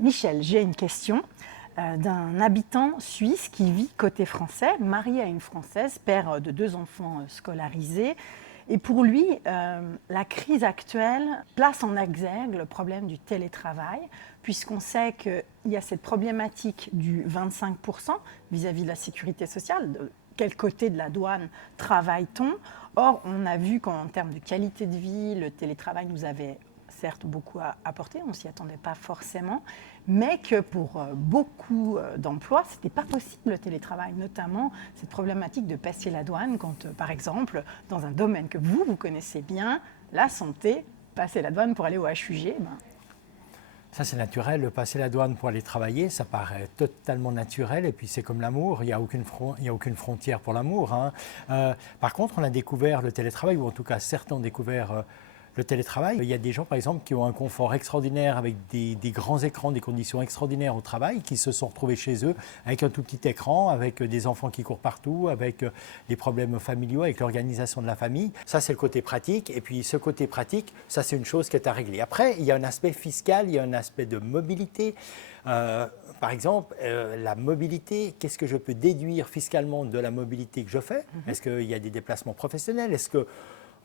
Michel, j'ai une question d'un habitant suisse qui vit côté français, marié à une Française, père de 2 enfants scolarisés. Et pour lui, la crise actuelle place en exergue le problème du télétravail, puisqu'on sait qu'il y a cette problématique du 25% vis-à-vis de la sécurité sociale. De quel côté de la douane travaille-t-on? Or, on a vu qu'en termes de qualité de vie, le télétravail nous avait certes beaucoup apporté, on ne s'y attendait pas forcément, mais que pour beaucoup d'emplois, ce n'était pas possible le télétravail, notamment cette problématique de passer la douane quand, par exemple, dans un domaine que vous connaissez bien, la santé, passer la douane pour aller au HUG, Ça, c'est naturel. Passer la douane pour aller travailler, ça paraît totalement naturel. Et puis, c'est comme l'amour. Il n'y a aucune frontière pour l'amour. Par contre, on a découvert le télétravail, ou en tout cas, certains ont découvert le télétravail. Il y a des gens, par exemple, qui ont un confort extraordinaire avec des grands écrans, des conditions extraordinaires au travail, qui se sont retrouvés chez eux avec un tout petit écran, avec des enfants qui courent partout, avec des problèmes familiaux, avec l'organisation de la famille. Ça, c'est le côté pratique. Et puis, ce côté pratique, ça, c'est une chose qui est à régler. Après, il y a un aspect fiscal, il y a un aspect de mobilité. Par exemple, la mobilité, qu'est-ce que je peux déduire fiscalement de la mobilité que je fais? Est-ce qu'il y a des déplacements professionnels? Est-ce que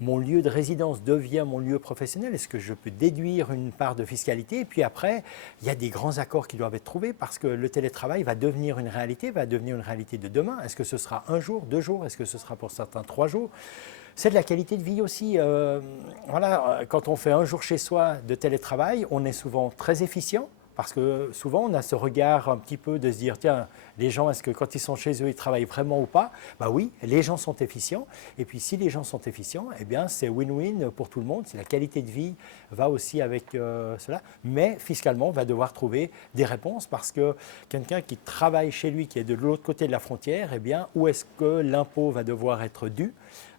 mon lieu de résidence devient mon lieu professionnel? Est-ce que je peux déduire une part de fiscalité? Et puis après, il y a des grands accords qui doivent être trouvés parce que le télétravail va devenir une réalité de demain. Est-ce que ce sera 1 jour, 2 jours? Est-ce que ce sera pour certains 3 jours? C'est de la qualité de vie aussi. Quand on fait 1 jour chez soi de télétravail, on est souvent très efficient. Parce que souvent, on a ce regard un petit peu de se dire, tiens, les gens, est-ce que quand ils sont chez eux, ils travaillent vraiment ou pas? Ben oui, les gens sont efficients. Et puis, si les gens sont efficients, eh bien, c'est win-win pour tout le monde. La qualité de vie va aussi avec cela. Mais fiscalement, on va devoir trouver des réponses parce que quelqu'un qui travaille chez lui, qui est de l'autre côté de la frontière, eh bien, où est-ce que l'impôt va devoir être dû?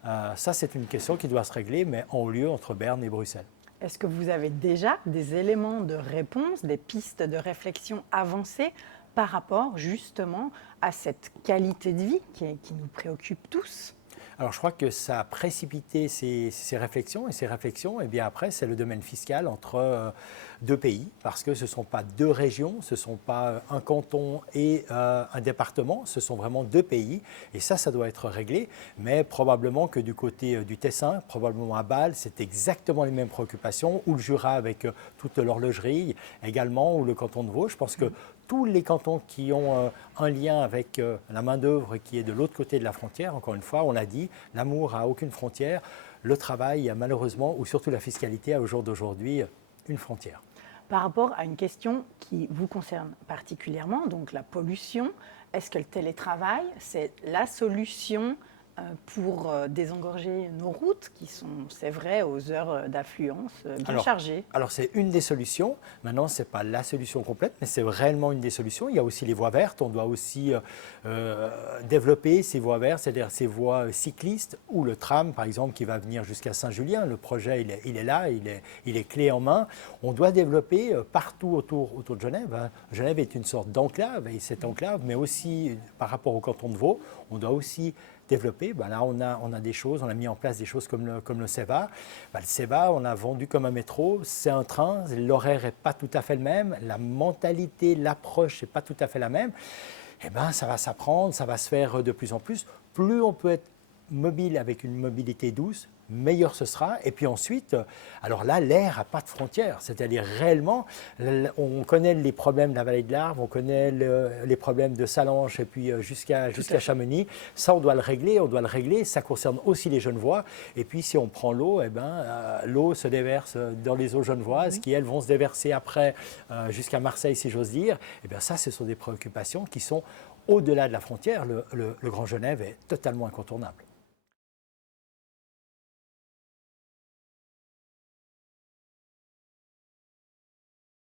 Ça, c'est une question qui doit se régler, mais en haut lieu entre Berne et Bruxelles. est-ce que vous avez déjà des éléments de réponse, des pistes de réflexion avancées par rapport justement à cette qualité de vie qui nous préoccupe tous? Alors, je crois que ça a précipité ces réflexions. Et ces réflexions, eh bien, après, c'est le domaine fiscal entre 2 pays. Parce que ce ne sont pas 2 régions, ce ne sont pas un canton et un département. Ce sont vraiment 2 pays. Et ça doit être réglé. Mais probablement que du côté du Tessin, probablement à Bâle, c'est exactement les mêmes préoccupations. Ou le Jura avec toute l'horlogerie également, ou le canton de Vaud. Je pense que tous les cantons qui ont un lien avec la main-d'œuvre qui est de l'autre côté de la frontière, encore une fois, on l'a dit, l'amour n'a aucune frontière, le travail, malheureusement, ou surtout la fiscalité, a au jour d'aujourd'hui une frontière. Par rapport à une question qui vous concerne particulièrement, donc la pollution, est-ce que le télétravail, c'est la solution pour désengorger nos routes qui sont, c'est vrai, aux heures d'affluence bien chargées? Alors, c'est une des solutions. Maintenant, ce n'est pas la solution complète, mais c'est réellement une des solutions. Il y a aussi les voies vertes. On doit aussi développer ces voies vertes, c'est-à-dire ces voies cyclistes ou le tram, par exemple, qui va venir jusqu'à Saint-Julien. Le projet, il est là, il est clé en main. On doit développer partout autour de Genève. Genève est une sorte d'enclave, et cette enclave, mais aussi par rapport au canton de Vaud, on doit aussi développer. Là, on a des choses, on a mis en place des choses comme le CEVA. Le CEVA, on a vendu comme un métro, c'est un train, l'horaire n'est pas tout à fait le même, la mentalité, l'approche n'est pas tout à fait la même. Eh bien, ça va s'apprendre, ça va se faire de plus en plus. Plus on peut être mobile avec une mobilité douce, meilleur ce sera. Et puis ensuite, alors là, l'air n'a pas de frontières. C'est-à-dire réellement, on connaît les problèmes de la vallée de l'Arve, on connaît les problèmes de Salanches et puis jusqu'à Chamonix. Ça, on doit le régler. Ça concerne aussi les Genevois. Et puis, si on prend l'eau, eh ben, l'eau se déverse dans les eaux genevoises qui, elles, vont se déverser après jusqu'à Marseille, si j'ose dire. Eh bien, ça, ce sont des préoccupations qui sont au-delà de la frontière. Le Grand Genève est totalement incontournable.